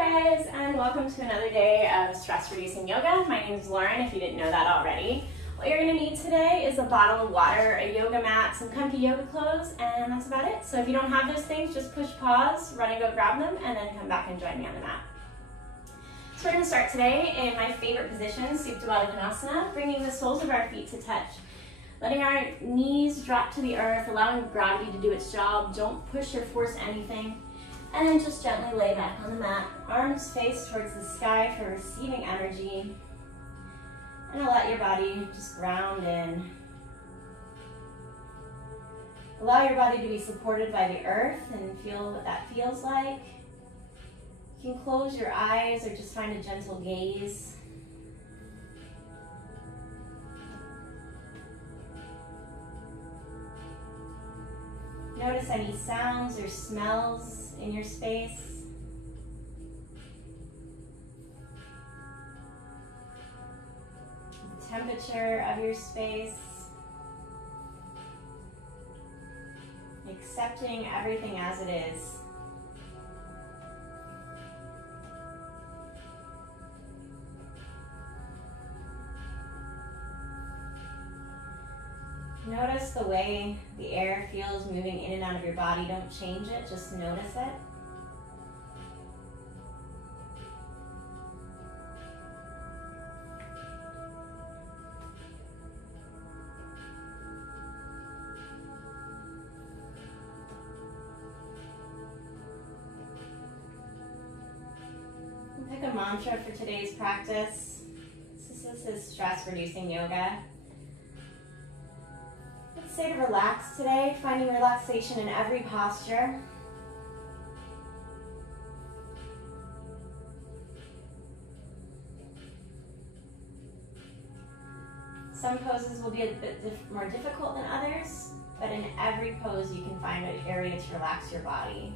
guys, and welcome to another day of stress reducing yoga. My name is Lauren, if you didn't know that already. What you're going to need today is a bottle of water, a yoga mat, some comfy yoga clothes, and that's about it. So if you don't have those things, just push pause, run and go grab them, and then come back and join me on the mat. So we're going to start today in my favorite position, Badakanasana, bringing the soles of our feet to touch. Letting our knees drop to the earth, allowing gravity to do its job. Don't push or force anything. And then just gently lay back on the mat. Arms face towards the sky for receiving energy. And let your body just ground in. Allow your body to be supported by the earth and feel what that feels like. You can close your eyes or just find a gentle gaze. Notice any sounds or smells in your space. The temperature of your space. Accepting everything as it is. Notice the way the air feels moving in and out of your body. Don't change it, just notice it. And pick a mantra for today's practice. This is stress reducing yoga. Let's say to relax today, finding relaxation in every posture. Some poses will be a bit more difficult than others, but in every pose you can find an area to relax your body.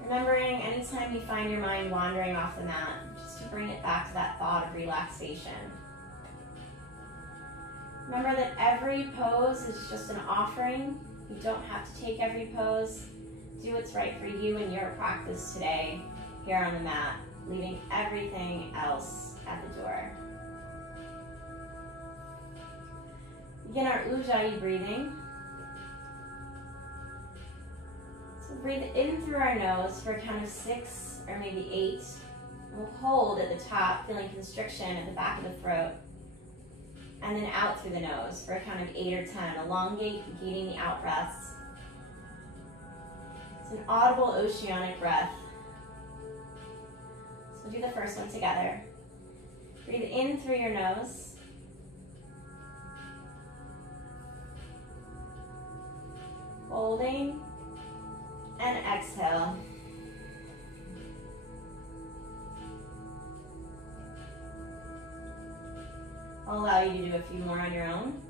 Remembering anytime you find your mind wandering off the mat, just to bring it back to that thought of relaxation. Remember that every pose is just an offering. You don't have to take every pose. Do what's right for you in your practice today, here on the mat, leaving everything else at the door. Begin our Ujjayi breathing. So breathe in through our nose for a count of 6 or maybe 8. We'll hold at the top, feeling constriction at the back of the throat. And then out through the nose for a count of 8 or 10. Elongate, gating the out breaths. It's an audible oceanic breath. So we'll do the first one together. Breathe in through your nose. Holding. And exhale. I'll allow you to do a few more on your own.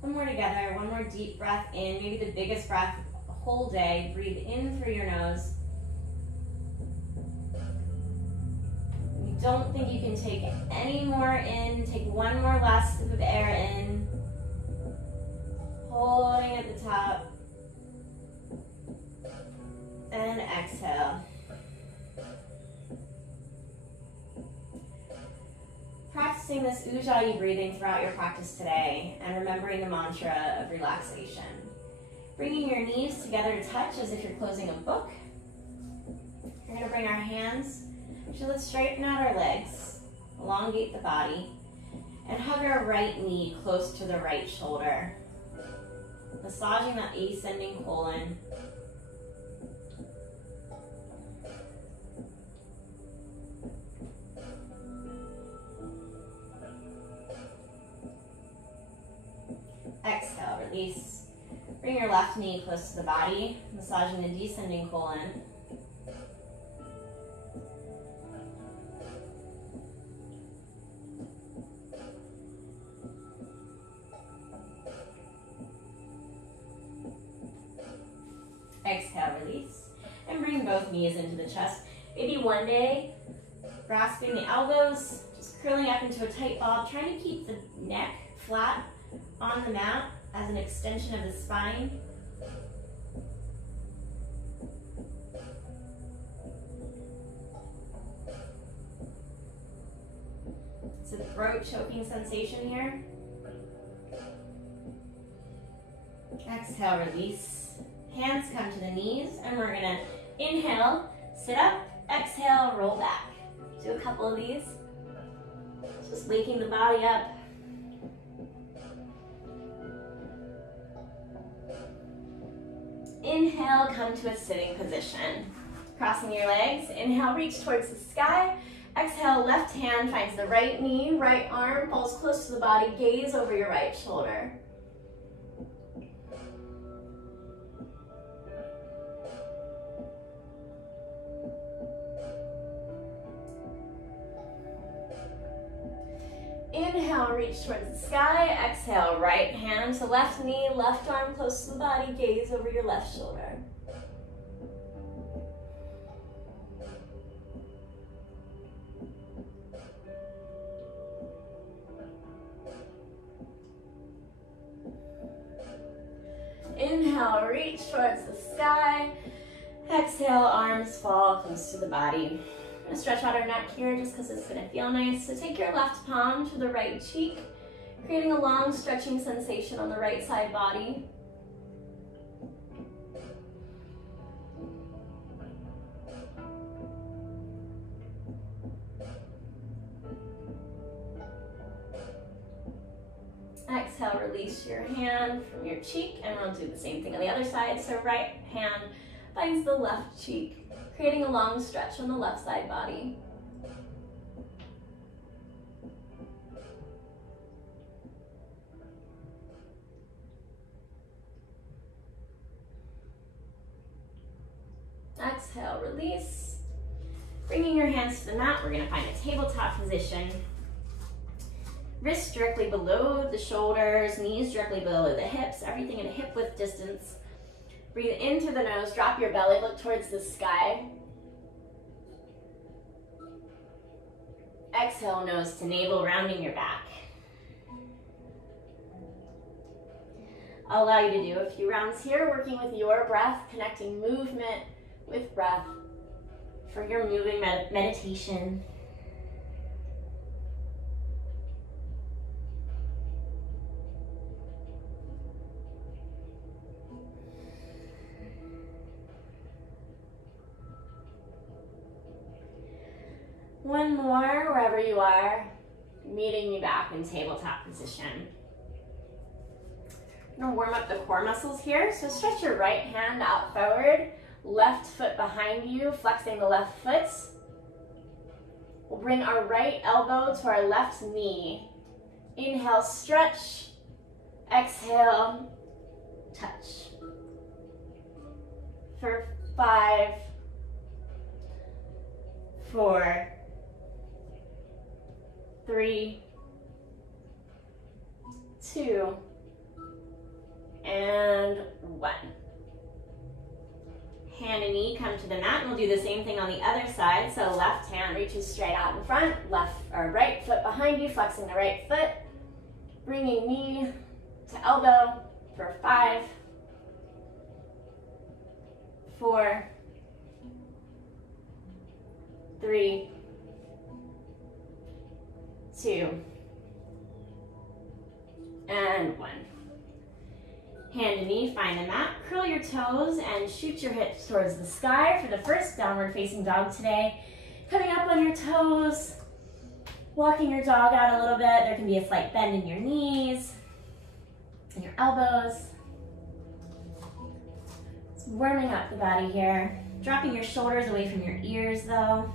One more together, one more deep breath in, maybe the biggest breath the whole day. Breathe in through your nose. If you don't think you can take any more in, take one more last sip of air in. Holding at the top. And exhale. Practicing this Ujjayi breathing throughout your practice today and remembering the mantra of relaxation. Bringing your knees together to touch as if you're closing a book. We're going to bring our hands, so let's straighten out our legs, elongate the body, and hug our right knee close to the right shoulder. Massaging that ascending colon. release. Bring your left knee close to the body, massaging the descending colon. Exhale, release. And bring both knees into the chest. Maybe one day, grasping the elbows, just curling up into a tight ball, trying to keep the neck flat on the mat as an extension of the spine. It's a throat choking sensation here. Exhale, release. Hands come to the knees, and we're gonna inhale, sit up, exhale, roll back. Do a couple of these. Just waking the body up. Inhale, come to a sitting position. Crossing your legs, inhale, reach towards the sky. Exhale, left hand finds the right knee, right arm falls close to the body, gaze over your right shoulder. Inhale, reach towards the sky. Exhale, right hand to left knee, left arm close to the body, gaze over your left shoulder. Inhale, reach towards the sky. Exhale, arms fall close to the body. I'm going to stretch out our neck here just because it's going to feel nice. So take your left palm to the right cheek, creating a long stretching sensation on the right side body. Exhale, release your hand from your cheek, and we'll do the same thing on the other side. So right hand finds the left cheek, creating a long stretch on the left side body. Exhale, release. Bringing your hands to the mat, we're going to find a tabletop position. Wrists directly below the shoulders, knees directly below the hips, everything in a hip width distance. Breathe in through the nose, drop your belly, look towards the sky. Exhale, nose to navel, rounding your back. I'll allow you to do a few rounds here, working with your breath, connecting movement with breath for your moving meditation. One more, wherever you are, meeting you back in tabletop position. I'm gonna warm up the core muscles here. So stretch your right hand out forward, left foot behind you, flexing the left foot. We'll bring our right elbow to our left knee. Inhale, stretch. Exhale, touch. For 5, 4, 3, 2, and 1. Hand and knee come to the mat, and we'll do the same thing on the other side. So left hand reaches straight out in front, left or right foot behind you, flexing the right foot, bringing knee to elbow for 5, 4, 3, 2, and 1. Hand and knee, find the mat, curl your toes, and shoot your hips towards the sky for the first downward facing dog today. Coming up on your toes, walking your dog out a little bit. There can be a slight bend in your knees and your elbows. Just warming up the body here. Dropping your shoulders away from your ears though.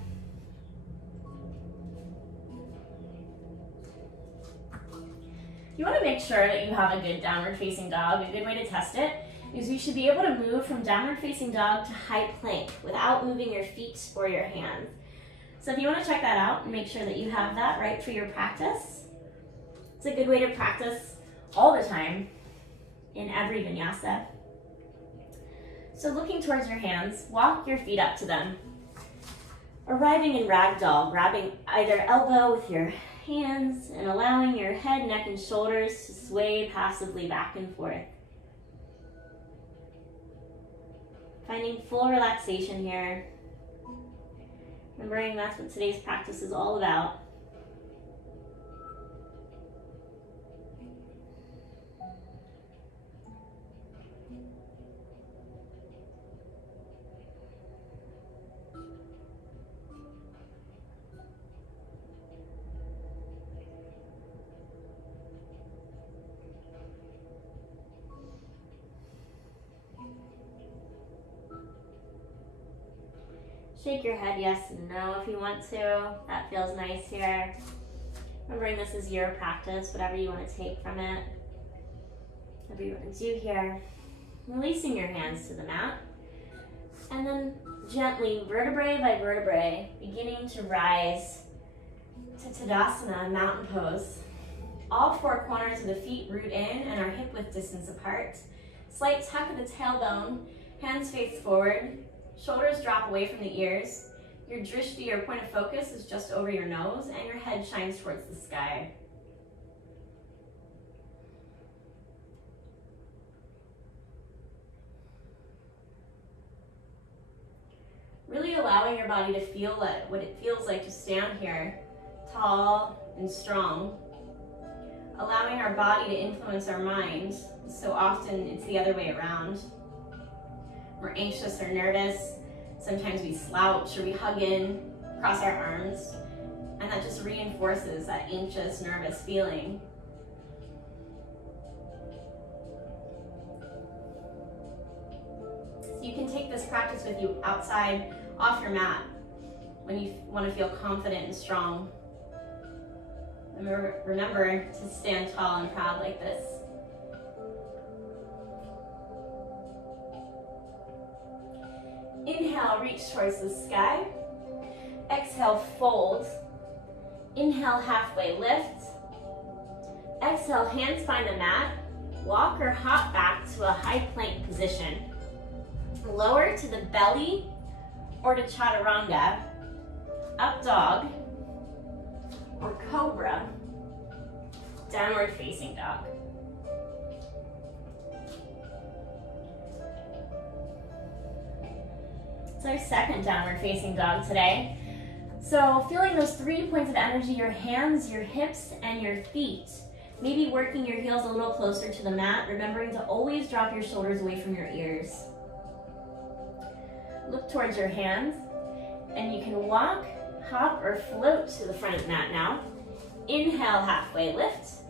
You want to make sure that you have a good downward facing dog. A good way to test it is you should be able to move from downward facing dog to high plank without moving your feet or your hands. So if you want to check that out and make sure that you have that right for your practice, it's a good way to practice all the time in every vinyasa. So looking towards your hands, walk your feet up to them. Arriving in ragdoll, grabbing either elbow with your hands and allowing your head, neck, and shoulders to sway passively back and forth. Finding full relaxation here. Remembering that's what today's practice is all about. Shake your head yes and no if you want to. That feels nice here. Remembering this is your practice, whatever you want to take from it. Whatever you want to do here. Releasing your hands to the mat. And then gently, vertebrae by vertebrae, beginning to rise to Tadasana, mountain pose. All four corners of the feet root in and are hip width distance apart. Slight tuck of the tailbone, hands face forward. Shoulders drop away from the ears. Your drishti, your point of focus, is just over your nose, and your head shines towards the sky. Really allowing your body to feel what it feels like to stand here, tall and strong. Allowing our body to influence our mind. So often it's the other way around. We're anxious or nervous. Sometimes we slouch or we hug in, cross our arms, and that just reinforces that anxious, nervous feeling. So you can take this practice with you outside, off your mat, when you want to feel confident and strong. Remember to stand tall and proud like this. Inhale, reach towards the sky. Exhale, fold. Inhale, halfway lift. Exhale, hands find the mat. Walk or hop back to a high plank position. Lower to the belly or to chaturanga. Up dog or cobra. Downward facing dog. It's our second downward facing dog today. So feeling those 3 points of energy, your hands, your hips, and your feet. Maybe working your heels a little closer to the mat, remembering to always drop your shoulders away from your ears. Look towards your hands, and you can walk, hop, or float to the front of the mat now. Inhale, halfway lift.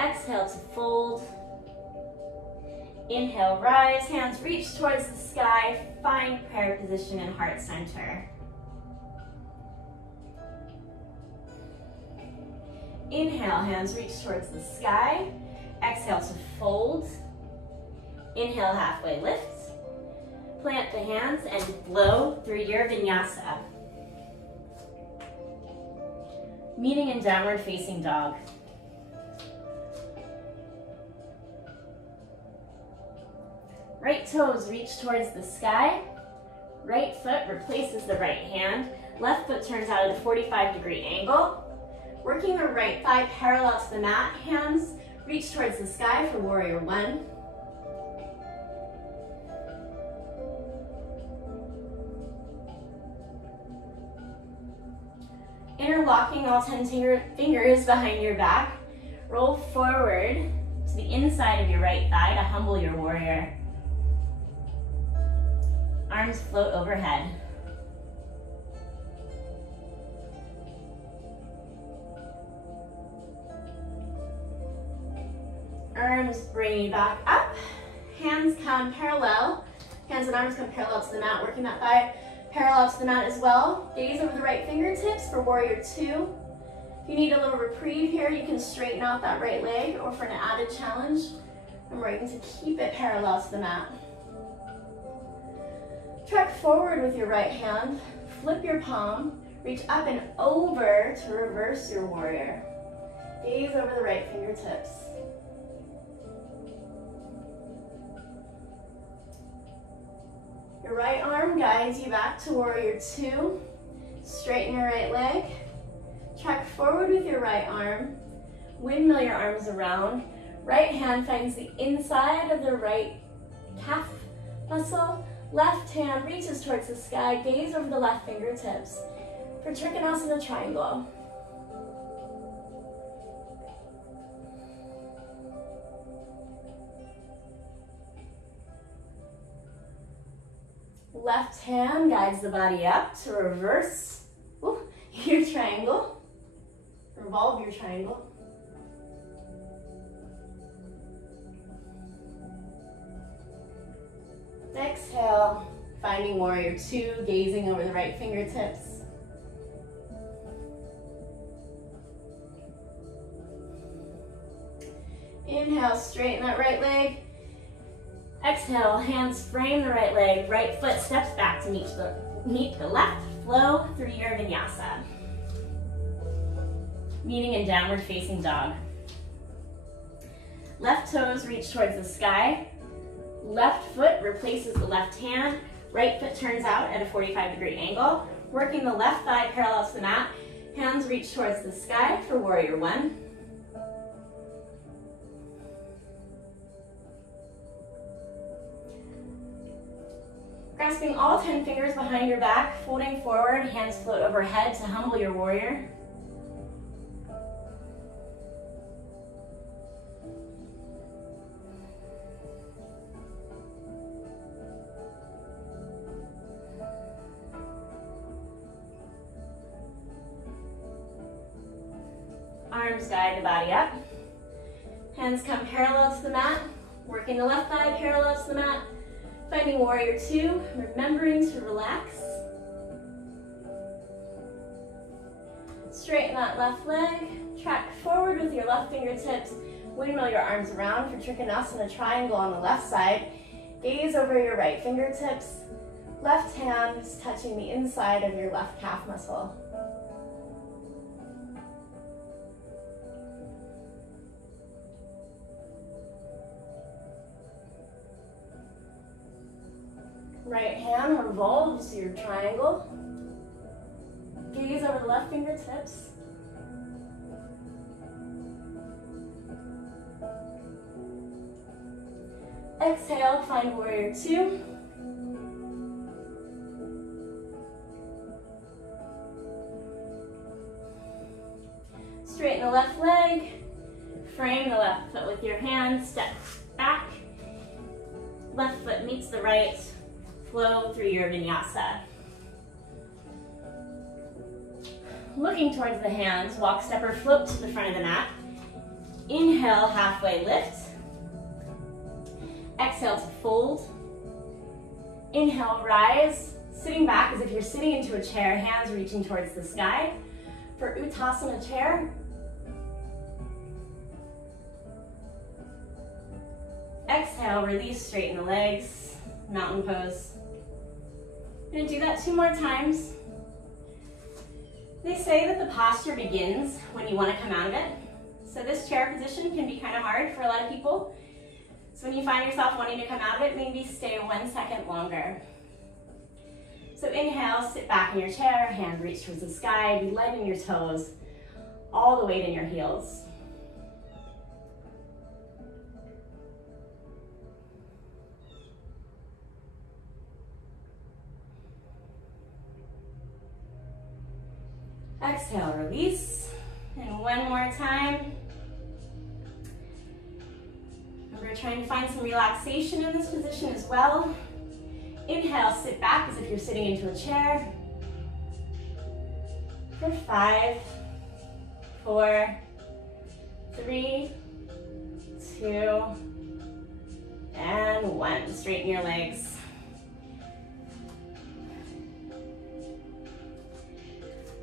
Exhale to fold. Inhale, rise, hands reach towards the sky, find prayer position and heart center. Inhale, hands reach towards the sky. Exhale to fold. Inhale, halfway lift. Plant the hands and flow through your vinyasa. Meeting in downward facing dog. Right toes reach towards the sky. Right foot replaces the right hand. Left foot turns out at a 45-degree angle. Working the right thigh parallel to the mat. Hands reach towards the sky for warrior one. Interlocking all 10 fingers behind your back. Roll forward to the inside of your right thigh to humble your warrior. Arms float overhead. Arms bring you back up. Hands come parallel. Hands and arms come parallel to the mat, working that thigh parallel to the mat as well. Gaze over the right fingertips for warrior two. If you need a little reprieve here, you can straighten out that right leg, or for an added challenge, I'm going to keep it parallel to the mat. Trek forward with your right hand, flip your palm, reach up and over to reverse your warrior. Gaze over the right fingertips. Your right arm guides you back to warrior two. Straighten your right leg. Trek forward with your right arm. Windmill your arms around. Right hand finds the inside of the right calf muscle. Left hand reaches towards the sky. Gaze over the left fingertips for Trikonasana triangle. Left hand guides the body up to reverse your triangle. Revolve your triangle. Exhale, finding warrior two, gazing over the right fingertips. Inhale, straighten that right leg. Exhale, hands frame the right leg. Right foot steps back to meet the left. Flow through your vinyasa. Meeting in downward facing dog. Left toes reach towards the sky. Left foot replaces the left hand. Right foot turns out at a 45-degree angle. Working the left thigh parallel to the mat. Hands reach towards the sky for warrior one. Grasping all 10 fingers behind your back, folding forward, hands float overhead to humble your warrior. Arms guide the body up. Hands come parallel to the mat, working the left thigh parallel to the mat. Finding warrior two, remembering to relax. Straighten that left leg, track forward with your left fingertips, windmill your arms around for Trikonasana triangle on the left side. Gaze over your right fingertips, left hand is touching the inside of your left calf muscle. Right hand revolves your triangle. Gaze over the left fingertips. Exhale, find warrior two. Straighten the left leg. Frame the left foot with your hand. Step back. Left foot meets the right. Flow through your vinyasa. Looking towards the hands, walk, step, or float to the front of the mat. Inhale, halfway lift. Exhale to fold. Inhale, rise. Sitting back as if you're sitting into a chair, hands reaching towards the sky. For Uttasana chair. Exhale, release, straighten the legs. Mountain pose. I'm going to do that 2 more times. They say that the posture begins when you want to come out of it. So this chair position can be kind of hard for a lot of people. So when you find yourself wanting to come out of it, maybe stay 1 second longer. So inhale, sit back in your chair, hand reach towards the sky, be light in your toes, all the weight in your heels. Exhale, release. And 1 more time. Remember, trying to find some relaxation in this position as well. Inhale, sit back as if you're sitting into a chair. For 5, 4, 3, 2, and 1. Straighten your legs.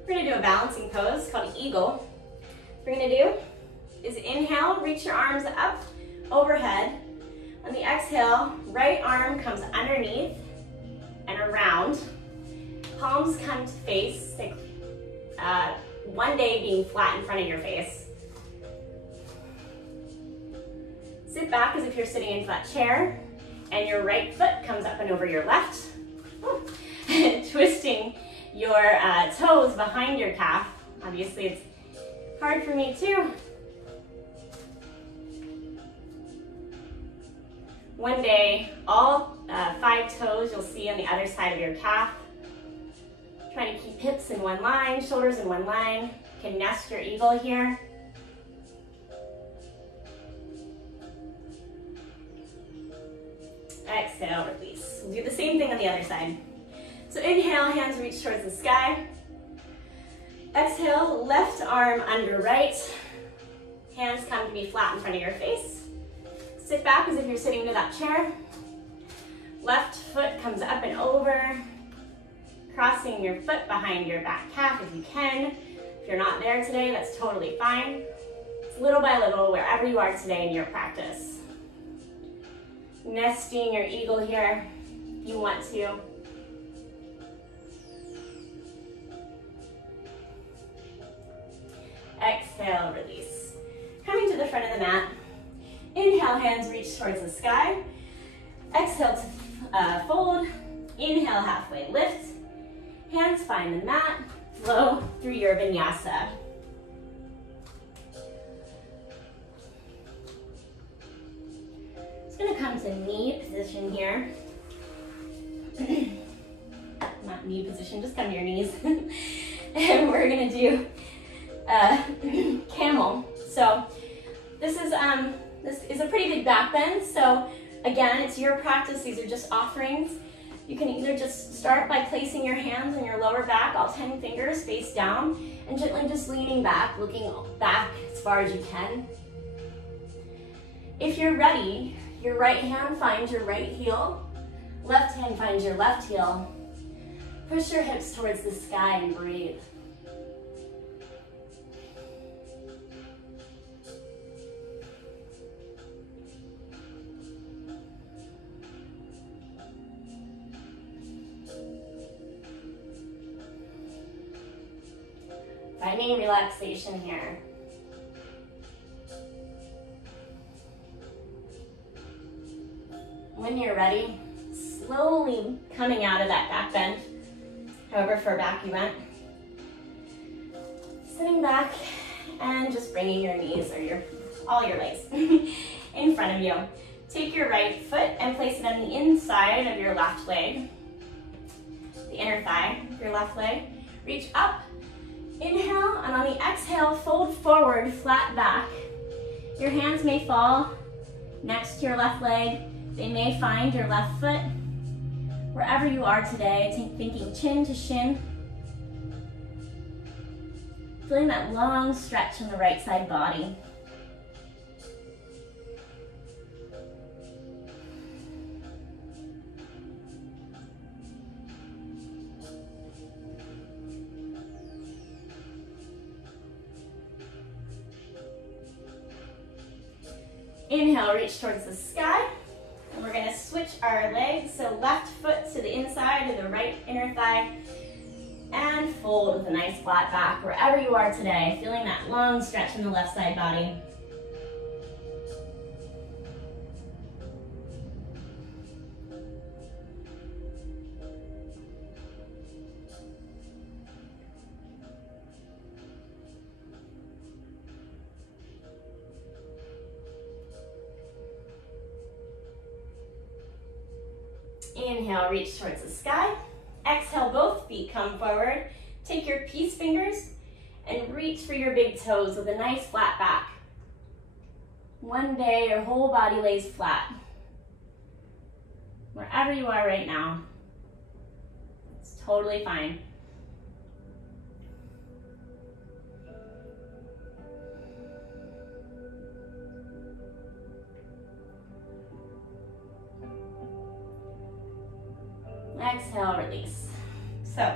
We're going to do a balancing pose called eagle. What we're gonna do is inhale, reach your arms up overhead. On the exhale, right arm comes underneath and around. Palms come to face, like one day being flat in front of your face. Sit back as if you're sitting into that chair, and your right foot comes up and over your left. Twisting your toes behind your calf. Obviously, it's hard for me too. One day, all 5 toes you'll see on the other side of your calf. Trying to keep hips in one line, shoulders in one line. You can nest your eagle here. Exhale, release. We'll do the same thing on the other side. So inhale, hands reach towards the sky. Exhale, left arm under right. Hands come to be flat in front of your face. Sit back as if you're sitting into that chair. Left foot comes up and over. Crossing your foot behind your back calf if you can. If you're not there today, that's totally fine. It's little by little, wherever you are today in your practice. Nesting your eagle here, if you want to. Exhale, release. Coming to the front of the mat. Inhale, hands reach towards the sky. Exhale to fold. Inhale, halfway lift. Hands find the mat. Flow through your vinyasa. Just gonna come to knee position here. Not knee position, just come to your knees. And we're gonna do camel. So this is a pretty big back bend. So again, it's your practice. These are just offerings. You can either just start by placing your hands on your lower back, all 10 fingers face down, and gently just leaning back, looking back as far as you can. If you're ready, your right hand finds your right heel, left hand finds your left heel. Push your hips towards the sky and breathe. Finding relaxation here. When you're ready, slowly coming out of that back bend, however far back you went. Sitting back and just bringing your knees or all your legs in front of you. Take your right foot and place it on the inside of your left leg, the inner thigh of your left leg. Reach up. Inhale, and on the exhale, fold forward, flat back. Your hands may fall next to your left leg. They may find your left foot. Wherever you are today, thinking chin to shin. Feeling that long stretch in the right side body. Inhale, reach towards the sky. And we're gonna switch our legs. So left foot to the inside of the right inner thigh. And fold with a nice flat back wherever you are today. Feeling that long stretch in the left side body. Inhale, reach towards the sky. Exhale, both feet come forward. Take your peace fingers and reach for your big toes with a nice flat back. One day, your whole body lays flat. Wherever you are right now, it's totally fine. Exhale, release. So,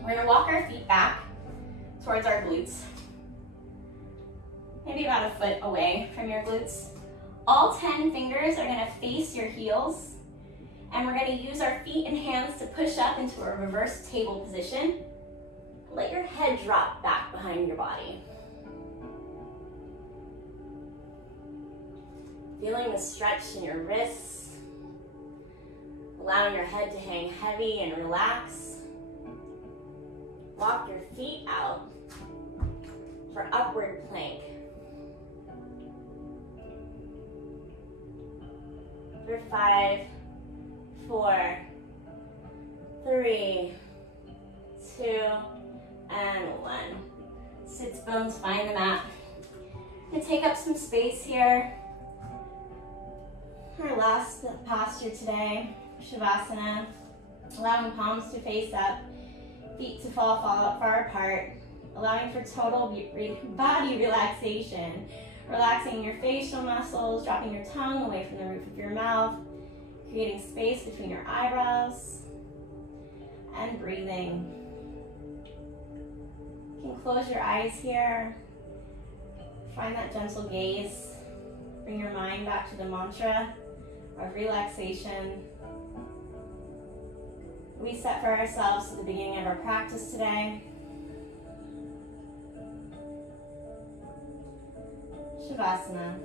we're gonna walk our feet back towards our glutes. maybe about a foot away from your glutes. All 10 fingers are gonna face your heels, and we're gonna use our feet and hands to push up into a reverse table position. Let your head drop back behind your body. Feeling the stretch in your wrists, allowing your head to hang heavy and relax. Walk your feet out for upward plank. For 5, 4, 3, 2, and 1. Sits bones, find the mat. I'm gonna take up some space here. Our last posture today, Savasana. Allowing palms to face up, feet to fall far apart. Allowing for total body relaxation. Relaxing your facial muscles, dropping your tongue away from the roof of your mouth, creating space between your eyebrows, and breathing. You can close your eyes here. Find that gentle gaze. Bring your mind back to the mantra of relaxation. We set for ourselves at the beginning of our practice today. Savasana.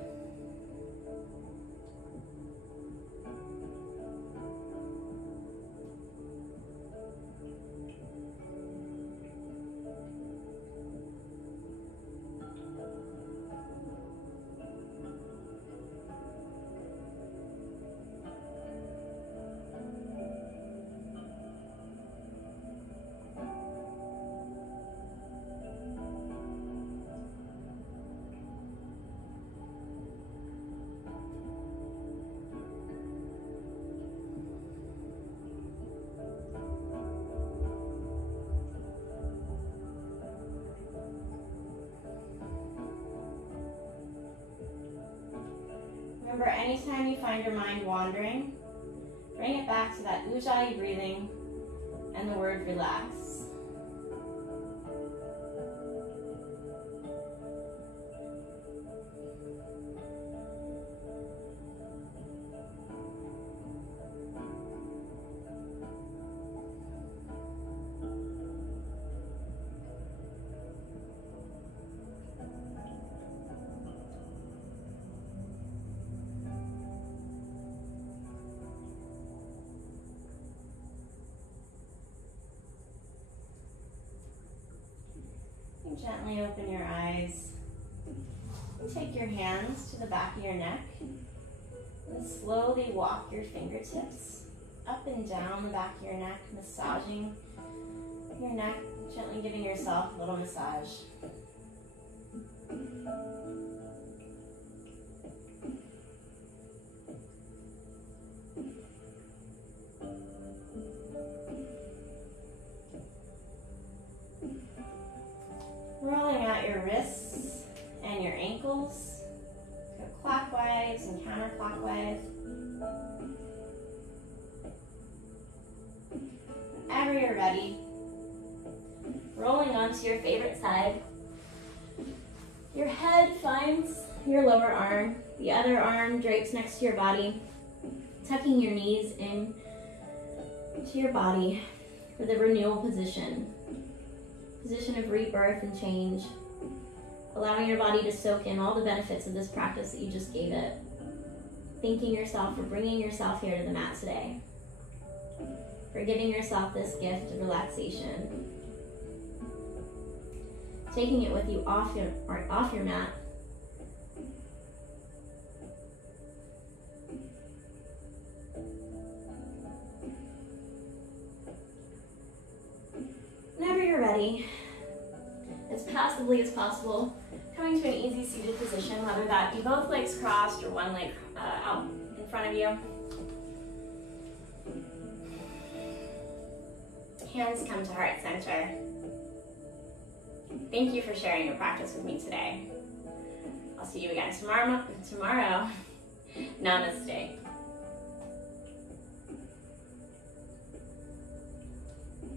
Remember, anytime you find your mind wandering, bring it back to that ujjayi breathing and the word relax. Gently open your eyes. Take your hands to the back of your neck and slowly walk your fingertips up and down the back of your neck, massaging your neck, gently giving yourself a little massage. Rolling out your wrists and your ankles, go clockwise and counterclockwise. Whenever you're ready, rolling onto your favorite side. Your head finds your lower arm, the other arm drapes next to your body, tucking your knees in to your body for the renewal position. Position of rebirth and change, allowing your body to soak in all the benefits of this practice that you just gave it. Thanking yourself for bringing yourself here to the mat today, for giving yourself this gift of relaxation. Taking it with you off your mat. Whenever you're ready, as passively as possible, coming to an easy seated position, whether that be both legs crossed or one leg out in front of you. Hands come to heart center. Thank you for sharing your practice with me today. I'll see you again tomorrow. Namaste.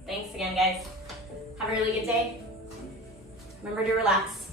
Thanks again, guys. Have a really good day. Remember to relax.